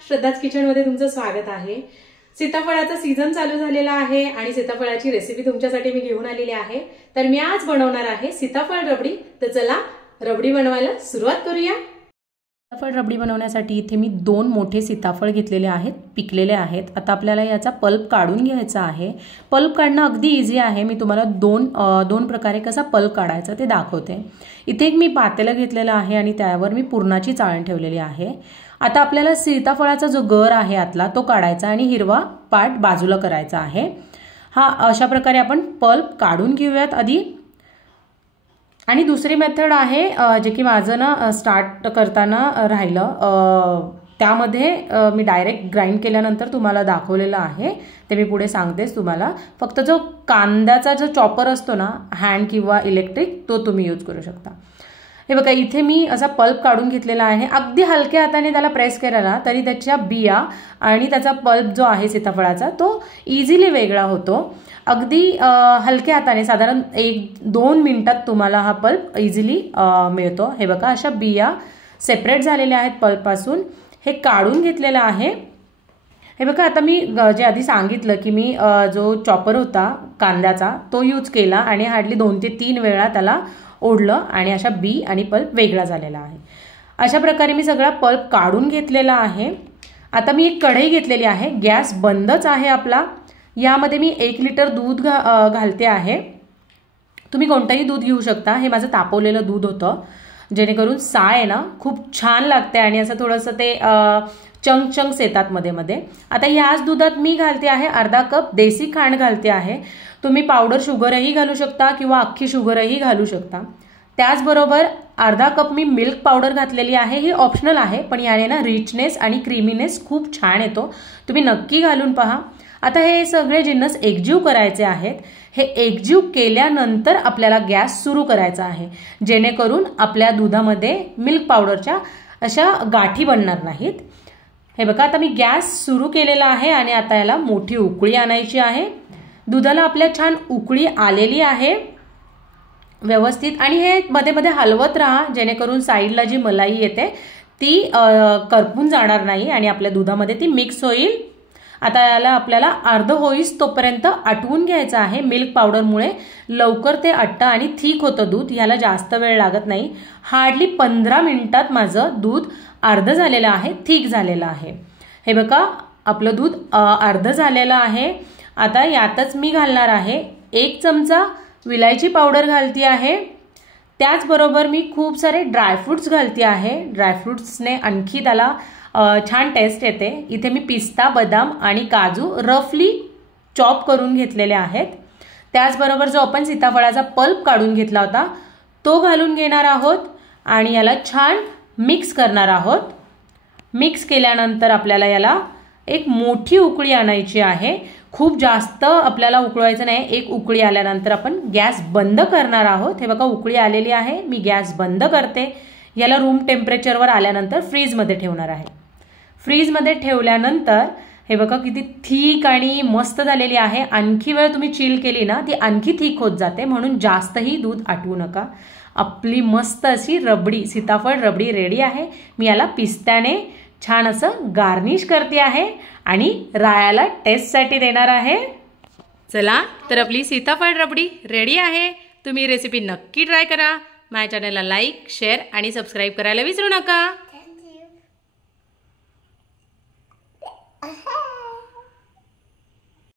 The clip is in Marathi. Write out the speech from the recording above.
श्रद्धाज किचनमध्ये तुमचं स्वागत आहे। सीताफळाचा सीझन चालू झालेला आहे आणि सीताफळाची रेसिपी तुमच्यासाठी मी घेऊन आलेली आहे। तर मी आज बनवणार आहे सीताफळ रबडी। तर चला रबडी बनवायला सुरुवात करूया। सीताफळ रबडी बनवण्यासाठी इथे मी 2 मोठे सीताफळ घेतलेले आहेत, पिकलेले आहेत। आता आपल्याला याचा पल्प काढून घ्यायचा आहे। पल्प काढणं अगदी इझी आहे। मी तुम्हाला दोन प्रकारे कसा पल्प काढायचा ते दाखवते। इथे एक मी पातेलं घेतलेलं आहे आणि त्यावर मी पुरणाची चाळण ठेवलेली आहे। आता आपल्याला सीताफळाचा जो गर आहे आतला तो काढायचा आणि हिरवा पार्ट बाजूला करायचा आहे। हा अशा प्रकारे आपण पल्प काढून घेऊयात आधी। आणि दुसरी मेथड आहे जे की माझं ना स्टार्ट करताना राहिलं, त्यामध्ये मी डायरेक्ट ग्राइंड केल्यानंतर तुम्हाला दाखवलेलं आहे, ते मी पुढे सांगतेच तुम्हाला। फक्त जो कांद्याचा जो चॉपर असतो ना, हँड किंवा इलेक्ट्रिक, तो तुम्ही यूज करू शकता। हे बघा इथे मी असा पल्प काढून घेतलेला आहे। अगदी हलक्या हाताने त्याला प्रेस केला तरी त्याच्या बिया आणि त्याचा पल्प जो आहे सीताफळाचा तो इझिली वेगळा होतो। अगदी हलक्या हाताने साधारण 1-2 मिनिटात तुम्हाला हा पल्प इझिली मिळतो। हे बघा अशा बिया सेपरेट झालेल्या आहेत पल्प पासून, हे काढून घेतलेलं आहे। हे बघा आता मी जे आधी सांगितलं की मी जो चॉपर होता कांद्याचा तो यूज केला आणि हार्डली 2 ते 3 वेळा त्याला ओढलं आणि अशा बी आणि पल्प वेगळा झालेला आहे। अशा प्रकारे मी सगळा पल्प काढून घेतलेला आहे। आता मी एक कढई घेतलेली आहे, गॅस बंदच आहे आपला। यामध्ये मी 1 लिटर दूध घालते आहे। तुम्ही कोणतंही दूध घेऊ शकता। हे माझं तापवलेलं दूध होतं, जेणेकरून साय आहे ना खूप छान लागते आणि असं थोडंसं ते चंक्स येतात मध्ये मध्ये। आता याच दुधात मी घालते आहे अर्धा कप देसी खांड घालते आहे। तुम्ही पावडर शुगरही घालू शकता किंवा अख्खी शुगरही घालू शकता। त्याचबरोबर अर्धा कप मी मिल्क पावडर घातलेली आहे। ही ऑप्शनल आहे, पण याने ना रिचनेस आणि क्रीमीनेस खूप छान येतो, तुम्ही नक्की घालून पहा। आता हे सगळे जिन्नस एकजीव करायचे आहेत। हे एकजीव केल्यानंतर आपल्याला गॅस सुरू करायचा आहे, जेणेकरून आपल्या दुधामध्ये मिल्क पावडरच्या अशा गाठी बनणार नाहीत। हे बघा आता मी गॅस सुरू केलेला आहे आणि आता याला मोठी उकळी आणायची आहे। दुधाला आपल्या छान उकळी आलेली आहे व्यवस्थित, आणि हे मध्ये मध्ये हलवत राहा, जेणेकरून साईडला जी मलाई येते ती करपून जाणार नाही आणि आपल्या दुधामध्ये ती मिक्स होईल। आता याला आपल्याला अर्ध होईस तोपर्यंत आटवून घ्यायचं आहे। मिल्क पावडरमुळे लवकर ते आटतं आणि थिक होतं दूध, याला जास्त वेळ लागत नाही। हार्डली 15 मिनिटात माझं दूध अर्ध झालेलं आहे, थिक झालेलं आहे। हे बघा आपलं दूध अर्ध झालेलं आहे। आता यातच मी घालणार आहे 1 चमचा विलायची पावडर घालते आहे। त्याचबरोबर मी खूप सारे ड्रायफ्रुट्स घालते आहे। ड्रायफ्रुट्सने आणखी त्याला छान टेस्ट येते। इथे मी पिस्ता, बदाम आणि काजू रफली चॉप करून घेतलेले आहेत। त्याचबरोबर जो आपण सीताफळाचा पल्प काढून घेतला होता तो घालून घेणार आहोत आणि याला छान मिक्स करणार आहोत। मिक्स केल्यानंतर आपल्याला याला एक मोठी उकळी आणायची आहे। खूप जास्त आपल्याला उकळवायचं नाही। 1 उकळी आल्यानंतर आपण गॅस बंद करणार आहोत। हे बघा उकळी आलेली आहे, मी गॅस बंद करते। याला रूम टेम्परेचरवर आल्यानंतर फ्रीजमध्ये ठेवणार आहे। फ्रीजमध्ये ठेवल्यानंतर हे बघा किती थिक आणि मस्त झालेली आहे। आणखी वेळ तुम्ही चिल केली ना ती आणखी थिक होत जाते, म्हणून जास्तही दूध आटवू नका। आपली मस्त अशी रबडी, सीताफळ रबडी रेडी आहे। मी याला पिस्त्याने छान असं गार्निश करते आहे आणि रायाला टेस्टसाठी देणार आहे। चला तर आपली सीताफळ रबडी रेडी आहे। तुम्ही रेसिपी नक्की ट्राय करा। माझ्या चॅनलला लाईक, शेअर आणि सबस्क्राईब करायला विसरू नका।